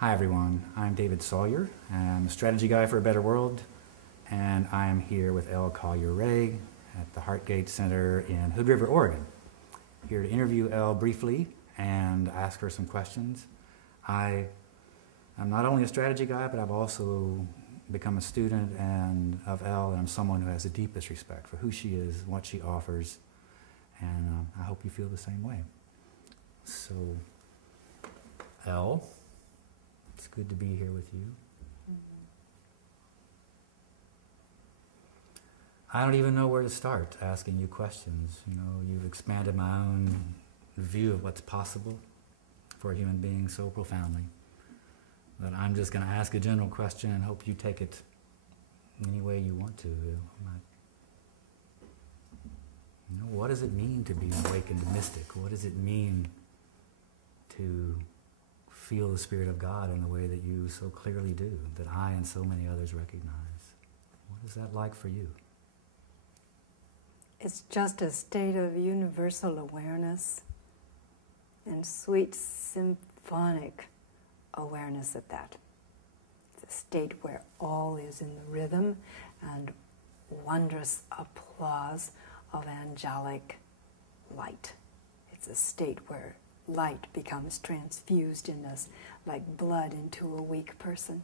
Hi everyone, I'm David Sawyer. I'm a strategy guy for a better world, and I am here with Elle Collier-Ray at the Heartgate Center in Hood River, Oregon. Here to interview Elle briefly and ask her some questions. I'm not only a strategy guy, but I've also become a student of Elle, and I'm someone who has the deepest respect for who she is, what she offers, and I hope you feel the same way. So, Elle, it's good to be here with you. I don't even know where to start asking you questions. You know, you've expanded my own view of what's possible for a human being so profoundly that I'm just going to ask a general question and hope you take it any way you want to. You know, what does it mean to be an awakened mystic? What does it mean to feel the Spirit of God in the way that you so clearly do, that I and so many others recognize? What is that like for you? It's just a state of universal awareness and sweet symphonic awareness at that. It's a state where all is in the rhythm and wondrous applause of angelic light. It's a state where light becomes transfused in us like blood into a weak person,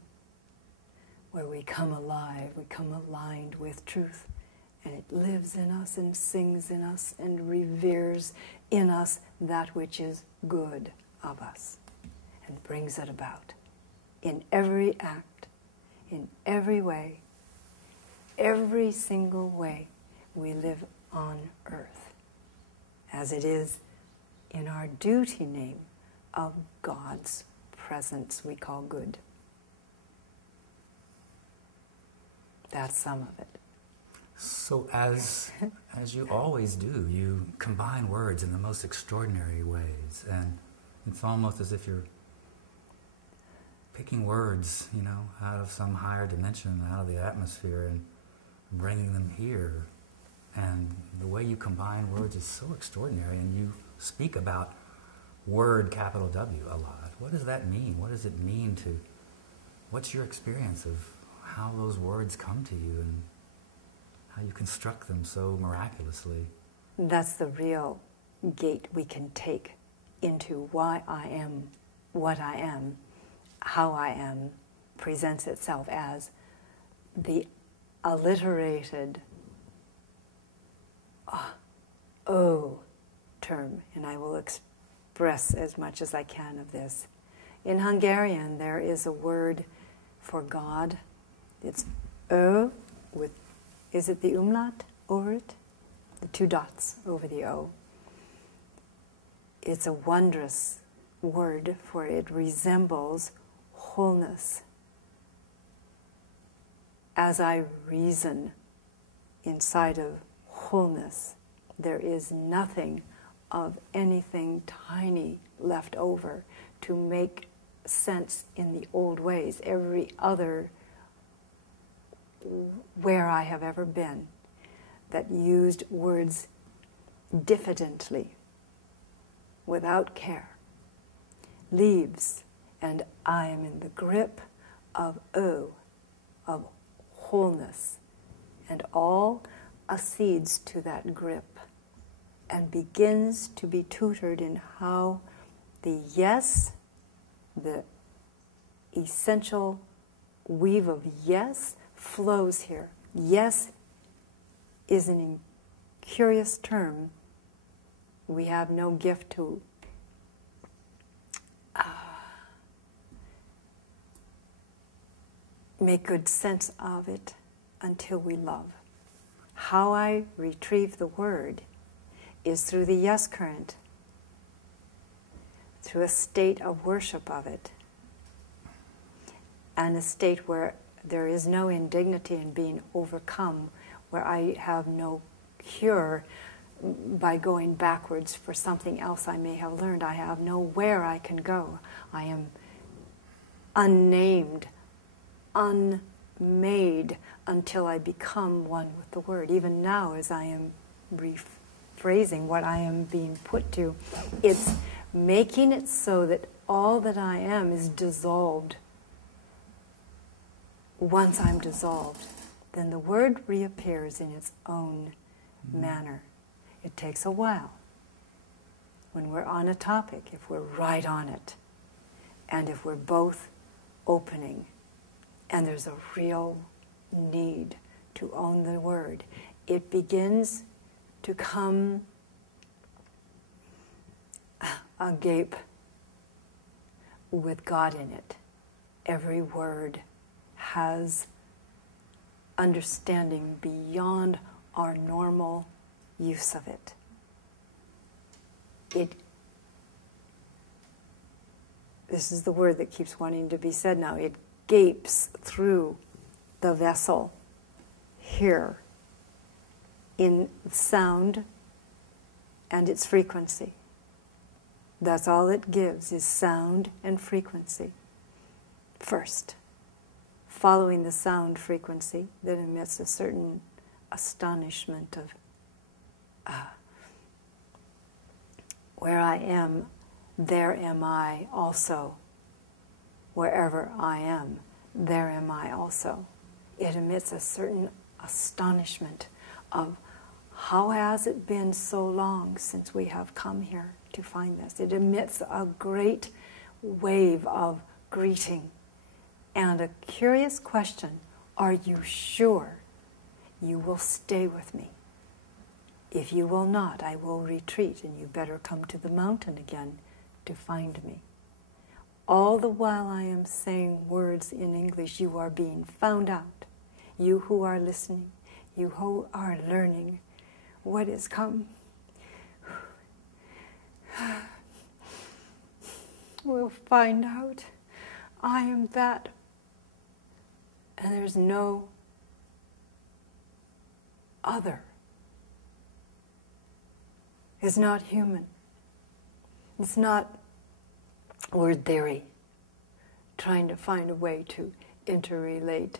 where we come alive, we come aligned with truth, and it lives in us and sings in us and reveres in us that which is good of us and brings it about in every act, in every way, every single way we live on earth, as it is in our duty name of God's presence we call good. That's some of it. So as you always do, you combine words in the most extraordinary ways, and it's almost as if you're picking words, you know, out of some higher dimension, out of the atmosphere, and bringing them here. And the way you combine words is so extraordinary, and you speak about word, capital W, a lot. What does that mean? What does it mean to, what's your experience of how those words come to you and how you construct them so miraculously? That's the real gate we can take into why I am what I am, how I am, presents itself as the alliterated O term, and I will express as much as I can of this. In Hungarian, there is a word for God. It's O with, is it the umlaut over it? The two dots over the O. It's a wondrous word, for it resembles wholeness. As I reason inside of wholeness, there is nothing of anything tiny left over to make sense in the old ways. Every other where I have ever been that used words diffidently, without care, leaves, and I am in the grip of O, of wholeness, and all accedes to that grip and begins to be tutored in how the yes, the essential weave of yes, flows here. Yes is an curious term. We have no gift to make good sense of it until we love. How I retrieve the word is through the yes current, through a state of worship of it, and a state where there is no indignity in being overcome, where I have no cure by going backwards for something else I may have learned. I have nowhere I can go. I am unnamed, unmade, until I become one with the Word. Even now, as I am rephrasing what I am being put to, it's making it so that all that I am is dissolved. Once I'm dissolved, then the word reappears in its own manner. It takes a while. When we're on a topic, if we're right on it, and if we're both opening, and there's a real need to own the word, it begins to come agape with God in it. Every word has understanding beyond our normal use of it. This is the word that keeps wanting to be said now. It gapes through the vessel here in sound and its frequency. That's all it gives, is sound and frequency. First, following the sound frequency that emits a certain astonishment of where I am, there am I also. Wherever I am, there am I also. It emits a certain astonishment of how has it been so long since we have come here to find this. It emits a great wave of greeting and a curious question: are you sure you will stay with me? If you will not, I will retreat, and you better come to the mountain again to find me. All the while I am saying words in English, you are being found out. You who are listening, you who are learning what is come, will find out I am that, and there's no other. It's not human. It's not word theory, trying to find a way to interrelate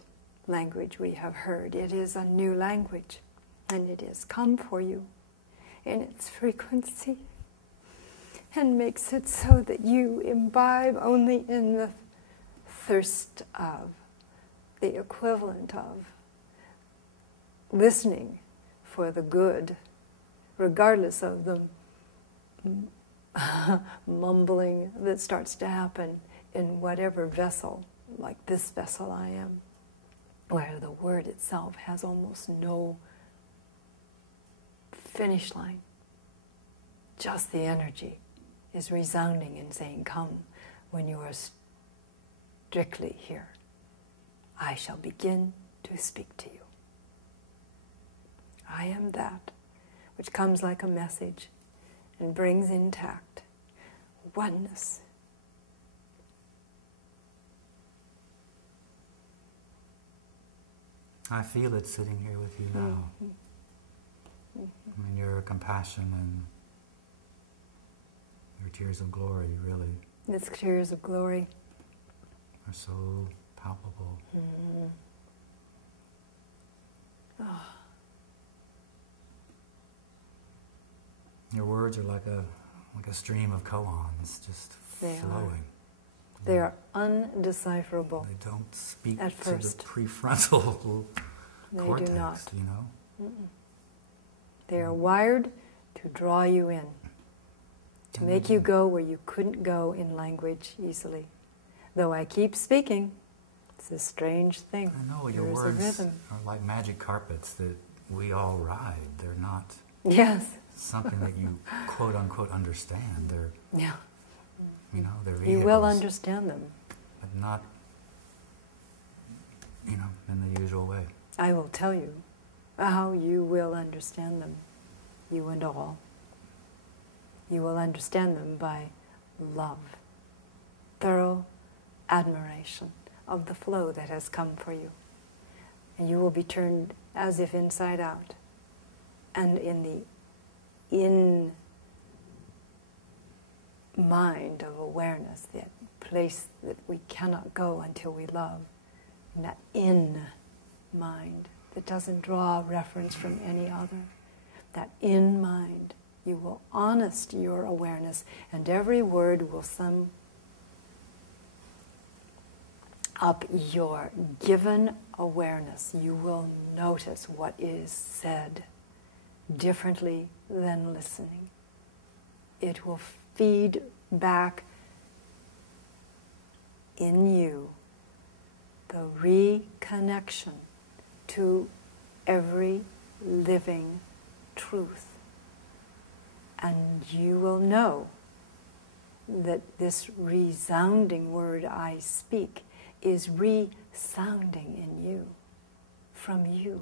language we have heard. It is a new language, and it has come for you in its frequency and makes it so that you imbibe only in the thirst of, the equivalent of, listening for the good, regardless of the mumbling that starts to happen in whatever vessel, like this vessel I am, where the word itself has almost no finish line. Just the energy is resounding and saying, come when you are strictly here. I shall begin to speak to you. I am that which comes like a message and brings intact oneness. I feel it sitting here with you now. I mean, your compassion and your tears of glory, really. It's tears of glory. Are so palpable. Oh. Your words are like a stream of koans, just flowing. They are undecipherable. They don't speak at to first. the prefrontal cortex, do not. You know? They are wired to draw you in, to make you go where you couldn't go in language easily. Though I keep speaking, it's a strange thing. I know, there your is words a rhythm. are like magic carpets that we all ride. They're not Yes. something that you quote unquote understand. They're, Yeah. you know, they're You vehicles, will understand them. but not, you know, in the usual way. I will tell you how you will understand them, you and all. You will understand them by love, thorough admiration of the flow that has come for you. And you will be turned as if inside out. And in the mind of awareness, that place that we cannot go until we love, and that in mind that doesn't draw reference from any other, that in mind You will honest your awareness, and every word will sum up your given awareness. You will notice what is said differently than listening. It will feed back in you the reconnection to every living truth. And you will know that this resounding word I speak is resounding in you, from you.